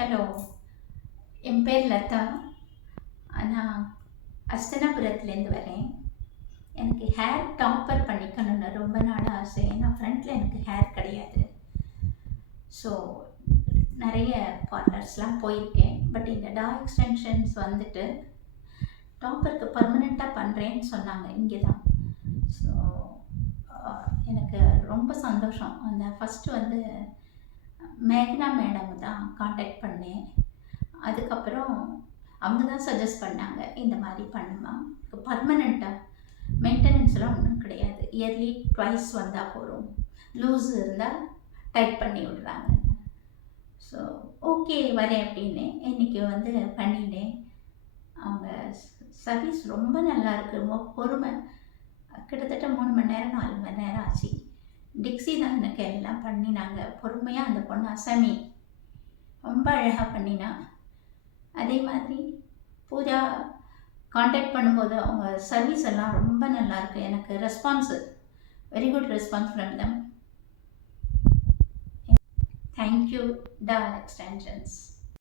Hello, என் பேர் லதா. நான் அஸ்தனாபுரத்துலேருந்து வரேன். எனக்கு ஹேர் டாப்பர் பண்ணிக்கணும்னு ரொம்ப நாள் ஆசை. ஏன்னா ஃப்ரண்ட்டில் எனக்கு ஹேர் கிடையாது. ஸோ நிறைய பார்லர்ஸ்லாம் போயிருக்கேன். பட் இந்த எக்ஸ்டென்ஷன்ஸ் வந்துட்டு டாப்பருக்கு பர்மனெண்ட்டாக பண்ணுறேன்னு சொன்னாங்க இங்கே தான். ஸோ எனக்கு ரொம்ப சந்தோஷம். அந்த ஃபஸ்ட்டு வந்து மேக்னா மேடம் தான் காண்டாக்ட் பண்ணேன். அதுக்கப்புறம் அவங்க தான் சஜஸ்ட் பண்ணாங்க, இந்த மாதிரி பண்ணுமா, பர்மனெண்ட்டாக மெயின்டெனன்ஸ்லாம் ஒன்றும் கிடையாது, இயர்லி ட்வைஸ் வந்தால் போதும், லூஸ் இருந்தால் டைட் பண்ணி விடுறாங்க. ஸோ ஓகே வரேன் அப்படின்னு இன்றைக்கி வந்து பண்ணினேன். அவங்க சர்வீஸ் ரொம்ப நல்லா இருக்குது, ரொம்ப பொறுமை. கிட்டத்தட்ட 3 மணி நேரம் 4 மணி நேரம் ஆச்சு. டிக்ஸி தான் எனக்கு எல்லாம் பண்ணினாங்க. பொறுமையாக அந்த பொண்ணு அசாமி ரொம்ப அழகாக பண்ணினா. அதே மாதிரி பூஜா காண்டாக்ட் பண்ணும்போது அவங்க சர்வீஸ் எல்லாம் ரொம்ப நல்லாயிருக்கு. எனக்கு response very good response from them. Thank you extensions.